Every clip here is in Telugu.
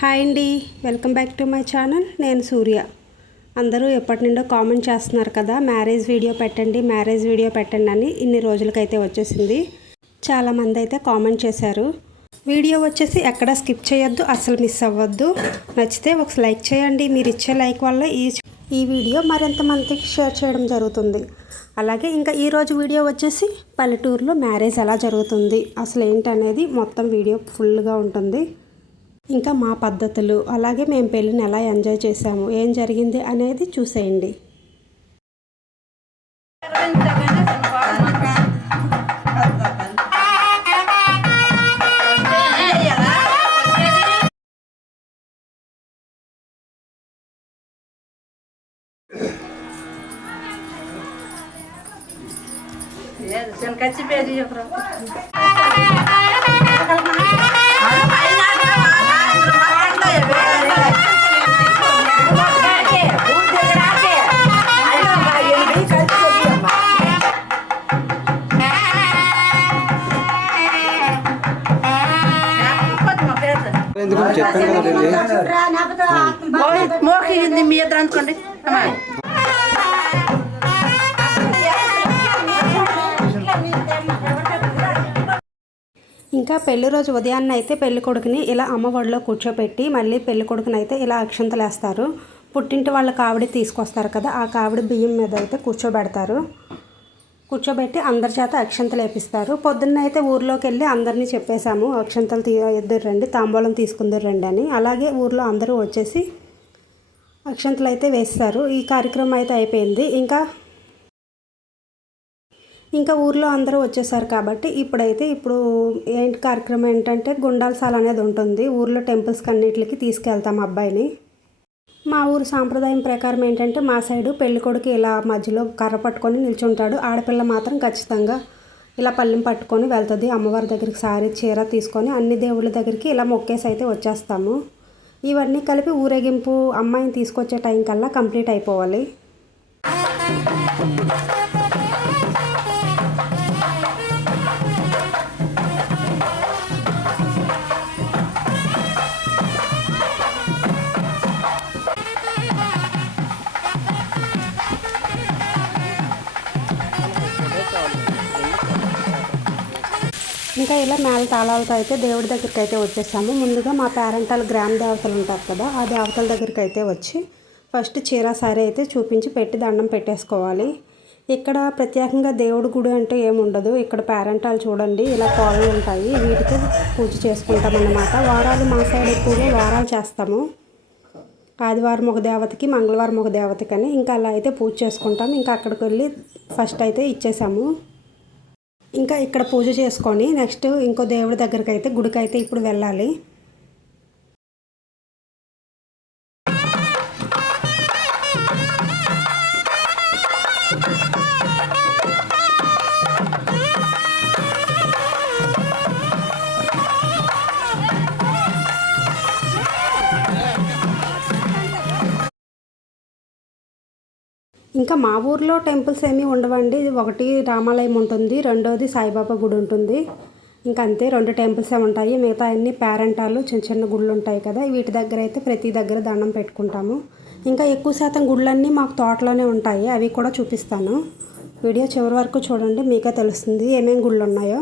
హాయ్ అండి, welcome back to my channel. నేను సూర్య. అందరూ ఎప్పటి నుండో కామెంట్ చేస్తున్నారు కదా, మ్యారేజ్ వీడియో పెట్టండి అని. ఇన్ని రోజులకైతే వచ్చేసింది. చాలామంది అయితే కామెంట్ చేశారు. వీడియో వచ్చేసి ఎక్కడ స్కిప్ చేయొద్దు, అసలు మిస్ అవ్వద్దు. నచ్చితే ఒక లైక్ చేయండి. మీరు ఇచ్చే లైక్ వల్ల ఈ వీడియో మరింత మందికి షేర్ చేయడం జరుగుతుంది. అలాగే ఇంకా ఈరోజు వీడియో వచ్చేసి పల్లెటూరులో మ్యారేజ్ ఎలా జరుగుతుంది, అసలు ఏంటనేది మొత్తం వీడియో ఫుల్గా ఉంటుంది. ఇంకా మా పద్ధతులు, అలాగే మేము పెళ్ళిని ఎలా ఎంజాయ్ చేసాము, ఏం జరిగింది అనేది చూసేయండి. మీ ఇద్దరు అనుకోండి. ఇంకా పెళ్లి రోజు ఉదయాన్నే అయితే పెళ్లి కొడుకుని ఇలా అమ్మ ఒడిలో కూర్చోపెట్టి మళ్ళీ పెళ్లి కొడుకుని అయితే ఇలా అక్షంతలు వేస్తారు. పుట్టింటి వాళ్ళ కావిడి తీసుకొస్తారు కదా, ఆ కావిడి బియ్యం మీద అయితే కూర్చోబెట్టి అందరి చేత అక్షంతలు వేపిస్తారు. పొద్దున్న అయితే ఊర్లోకి వెళ్ళి అందరినీ చెప్పేశాము, అక్షంతలు ఎద్దురు రండి, తాంబూలం తీసుకుందరు రండి అని. అలాగే ఊర్లో అందరూ వచ్చేసి అక్షంతలు అయితే వేస్తారు. ఈ కార్యక్రమం అయితే అయిపోయింది. ఇంకా ఊర్లో అందరూ వచ్చేసారు కాబట్టి ఇప్పుడు ఏంటి కార్యక్రమం ఏంటంటే గుండాలసాల అనేది ఉంటుంది. ఊర్లో టెంపుల్స్కి అన్నిటికి తీసుకెళ్తాం అబ్బాయిని. మా ఊరు సాంప్రదాయం ప్రకారం ఏంటంటే మా సైడు పెళ్ళికొడుకు ఇలా మధ్యలో కర్ర పట్టుకొని నిల్చుంటాడు. ఆడపిల్ల మాత్రం ఖచ్చితంగా ఇలా పళ్ళెం పట్టుకొని వెళ్తుంది అమ్మవారి దగ్గరికి. సారీ చీర తీసుకొని అన్ని దేవుళ్ళ దగ్గరికి ఇలా మొక్కేసి అయితే వచ్చేస్తాము. ఇవన్నీ కలిపి ఊరేగింపు అమ్మాయిని తీసుకొచ్చే టైం కల్లా కంప్లీట్ అయిపోవాలి. ఇంకా ఇలా మేళ తాళాలతో అయితే దేవుడి దగ్గరికి అయితే వచ్చేసాము. ముందుగా మా పేరెంటాలు గ్రామ దేవతలు ఉంటారు కదా, ఆ దేవతల దగ్గరికి అయితే వచ్చి ఫస్ట్ చీర సారీ అయితే చూపించి పెట్టి దండం పెట్టేసుకోవాలి. ఇక్కడ ప్రత్యేకంగా దేవుడి గుడి అంటే ఏముండదు. ఇక్కడ పేరెంటాలు చూడండి ఇలా కోళ్ళు ఉంటాయి, వీటికి పూజ చేసుకుంటాం అన్నమాట. వారాలు మా సైడ్ ఎక్కువగా వారాలు చేస్తాము. ఆదివారం ఒక దేవతకి, మంగళవారం ఒక దేవతకి అని ఇంకా అలా అయితే పూజ చేసుకుంటాం. ఇంకా అక్కడికి వెళ్ళి ఫస్ట్ అయితే ఇచ్చేసాము. ఇంకా ఇక్కడ పూజ చేసుకొని నెక్స్ట్ ఇంకో దేవుడి దగ్గరికి అయితే గుడికి అయితే ఇప్పుడు వెళ్ళాలి. ఇంకా మా ఊర్లో టెంపుల్స్ ఏమీ ఉండవండి. ఒకటి రామాలయం ఉంటుంది, రెండోది సాయిబాబా గుడి ఉంటుంది. ఇంకా అంతే, 2 టెంపుల్సే ఉంటాయి. మిగతా అన్ని పేరెంటాలు చిన్న చిన్న గుళ్ళు ఉంటాయి కదా, వీటి దగ్గర అయితే ప్రతి దగ్గర దండం పెట్టుకుంటాము. ఇంకా ఎక్కువ శాతం గుళ్ళన్నీ మాకు తోటలోనే ఉంటాయి, అవి కూడా చూపిస్తాను. వీడియో చివరి వరకు చూడండి, మీకే తెలుస్తుంది ఏమేమి గుళ్ళు ఉన్నాయో.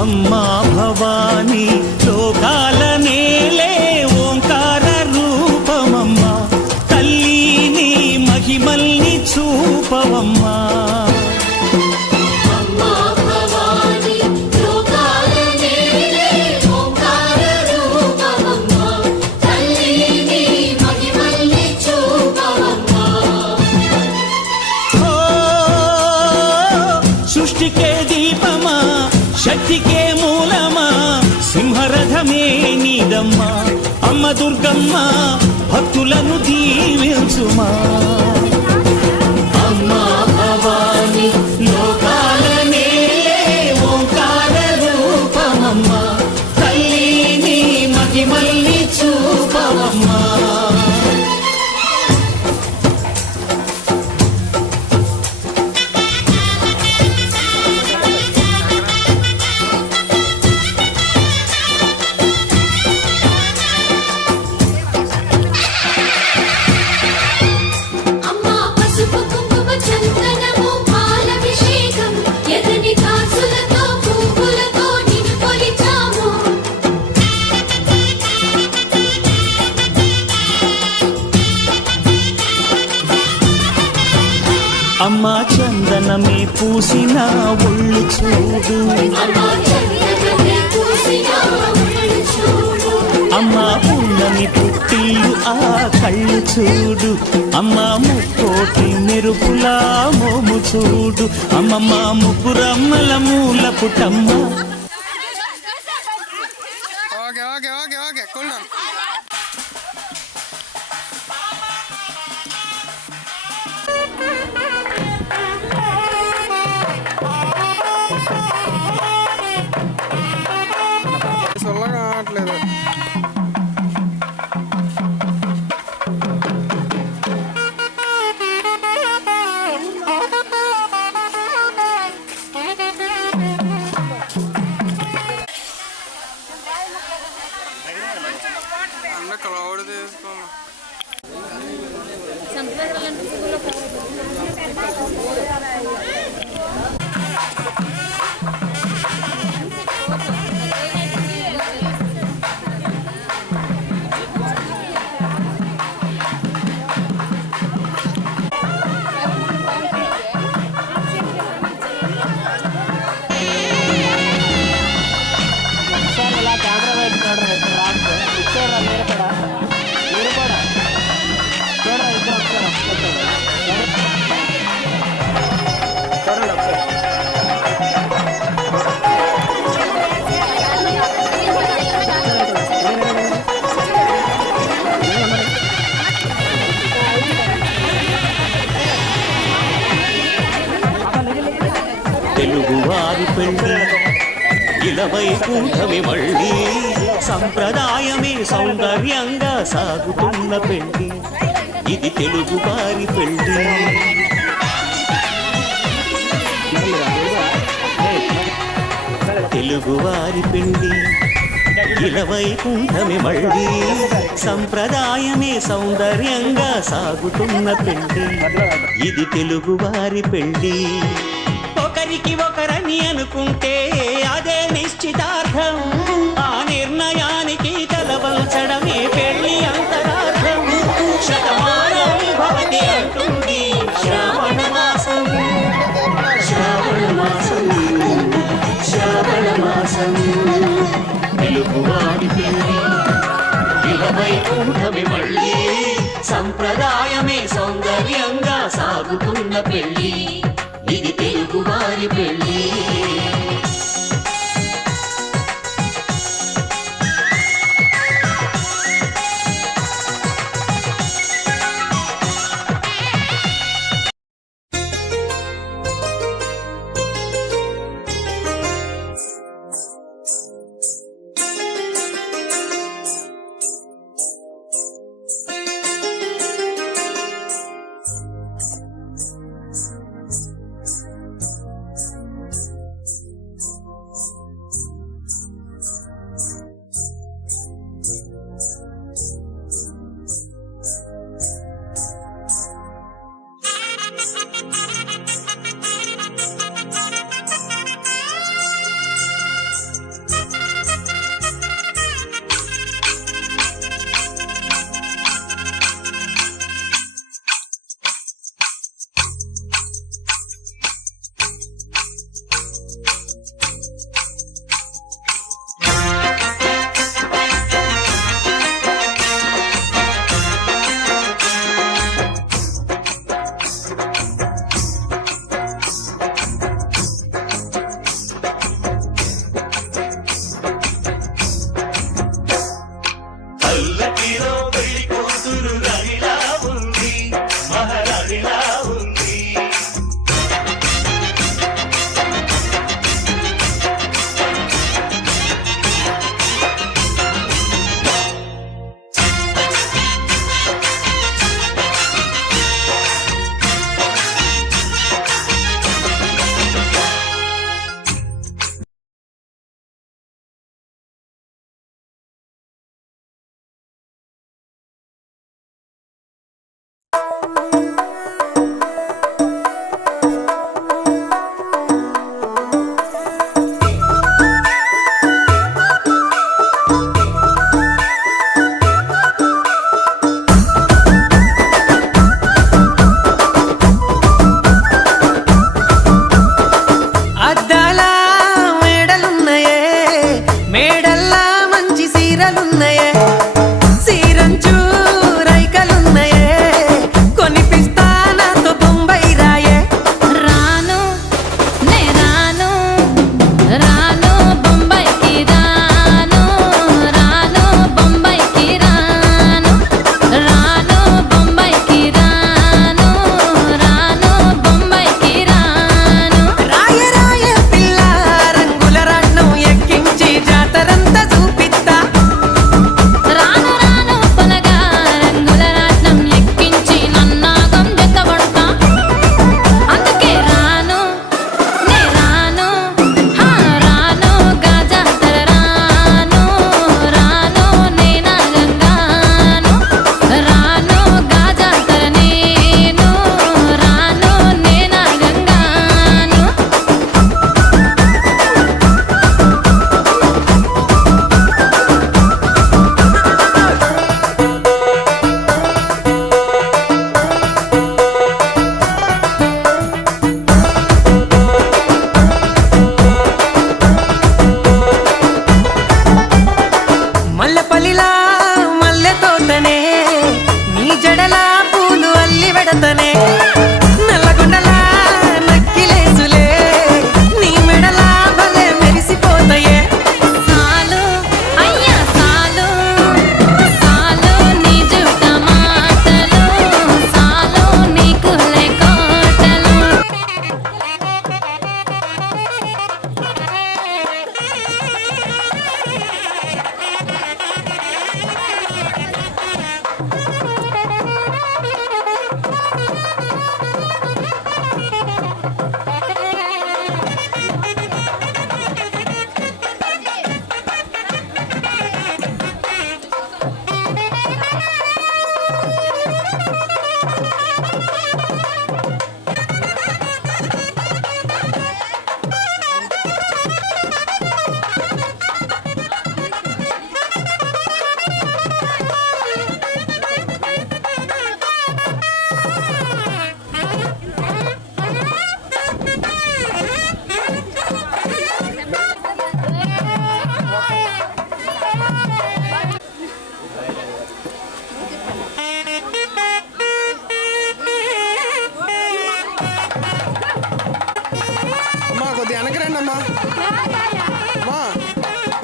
అమ్మా భవానీ లోకాల నేలే ఓంకార రూపమమ్మా, తల్లిని మహిమల్ని చూపవమ్మా. అమ్మా భవానీ లోకాల నేలే ఓంకార మూలమా సింహరథమే నీదమ్మా అమ్మ దుర్గమ్మ భక్తులను దీవించుమా అమ్మా భవాని లోకాల నేలే ఓంకార రూపమమ్మా తల్లిని మహిమల్ని చూపవమ్మా అమ్మా పసుపు కుంకుమ చందనము పాలభిషేకం ఎర్రని కాసులతో పువ్వులతో నిన్ను కొలిచాము అమ్మా చందనమే పూసిన ఒళ్ళు చూడు అమ్మా చందనమే పూసిన ఒళ్ళు చూడు అమ్మా పున్నమి పుట్టిల్లు ఆ కళ్ళు చూడు అమ్మా ముక్కోటి మెరుపులా మోము చూడు అమ్మమ్మ ముగ్గురమ్మల మూల పుట్టమ్మ ఓకే కూల్ డౌన్. చల్లగా కావట్లేదు. అన్న క్రౌడ్ తీసుకోమా. తెలుగువారి పెళ్ళి ఇలవై కూటమి మళ్ళీ సంప్రదాయమే సౌందర్యంగా సాగుతున్న పెళ్ళి ఇది తెలుగువారి పెళ్ళి తెలుగువారి పెళ్ళి ఇలవై కూటమి మళ్ళీ సంప్రదాయమే సౌందర్యంగా సాగుతున్న పెళ్ళి ఇది తెలుగువారి పెళ్ళి ఒకరికి ఒకరని అనుకుంటే అదే నిశ్చితార్థం ఆ నిర్ణయానికి తలవంచడమే పెళ్లి అంతరార్థం శతమానం భవతి అంటుంది శ్రావణ మాసం శ్రావణ మాసం శ్రావణ మాసం తెలుగువారి పెళ్లి ఇరవై కూటమి మళ్ళీ సంప్రదాయమే సౌందర్యంగా సాగుతున్న పెళ్లి ఇది తెలుగువారి పెళ్ళి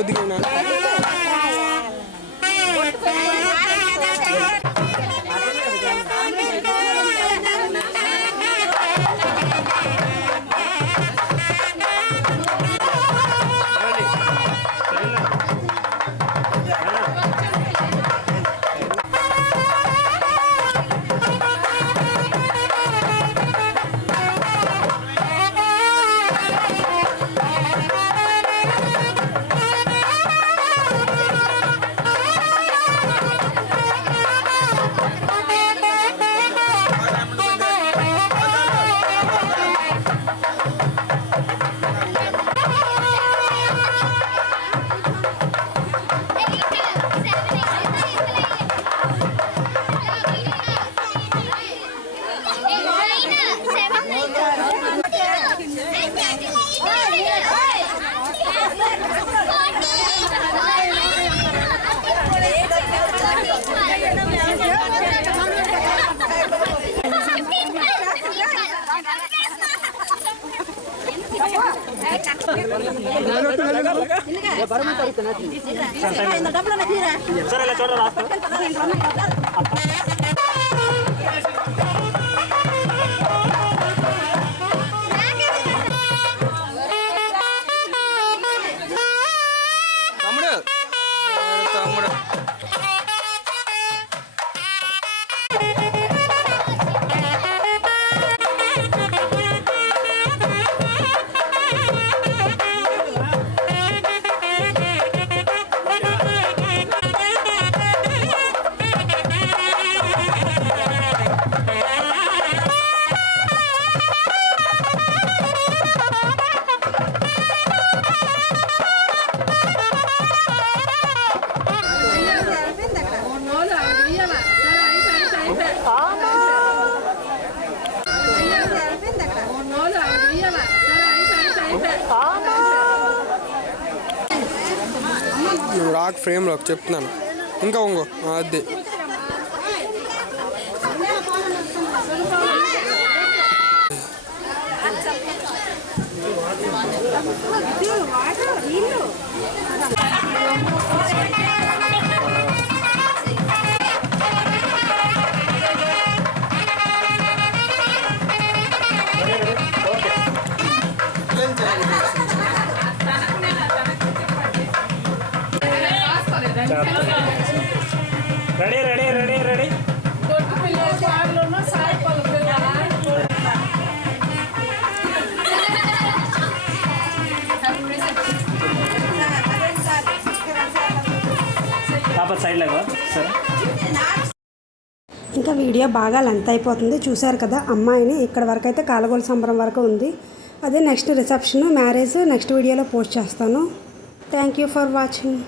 కొద్దిగా ఉన్నా. తమ్ముడు తమ్ముడు నువ్వు రాక్ ఫ్రేమ్లోకి చెప్తున్నాను ఇంకా ఇంకో అది ready ready ready ready side లేవా సరే. ఇంకా వీడియో బాగా లెంత్ అయిపోతుంది. చూశారు కదా అమ్మాయిని ఇక్కడ వరకు అయితే కాలగోల సంబరం వరకు ఉంది. అదే నెక్స్ట్ రిసెప్షన్ మ్యారేజ్ నెక్స్ట్ వీడియోలో పోస్ట్ చేస్తాను. Thank you for watching.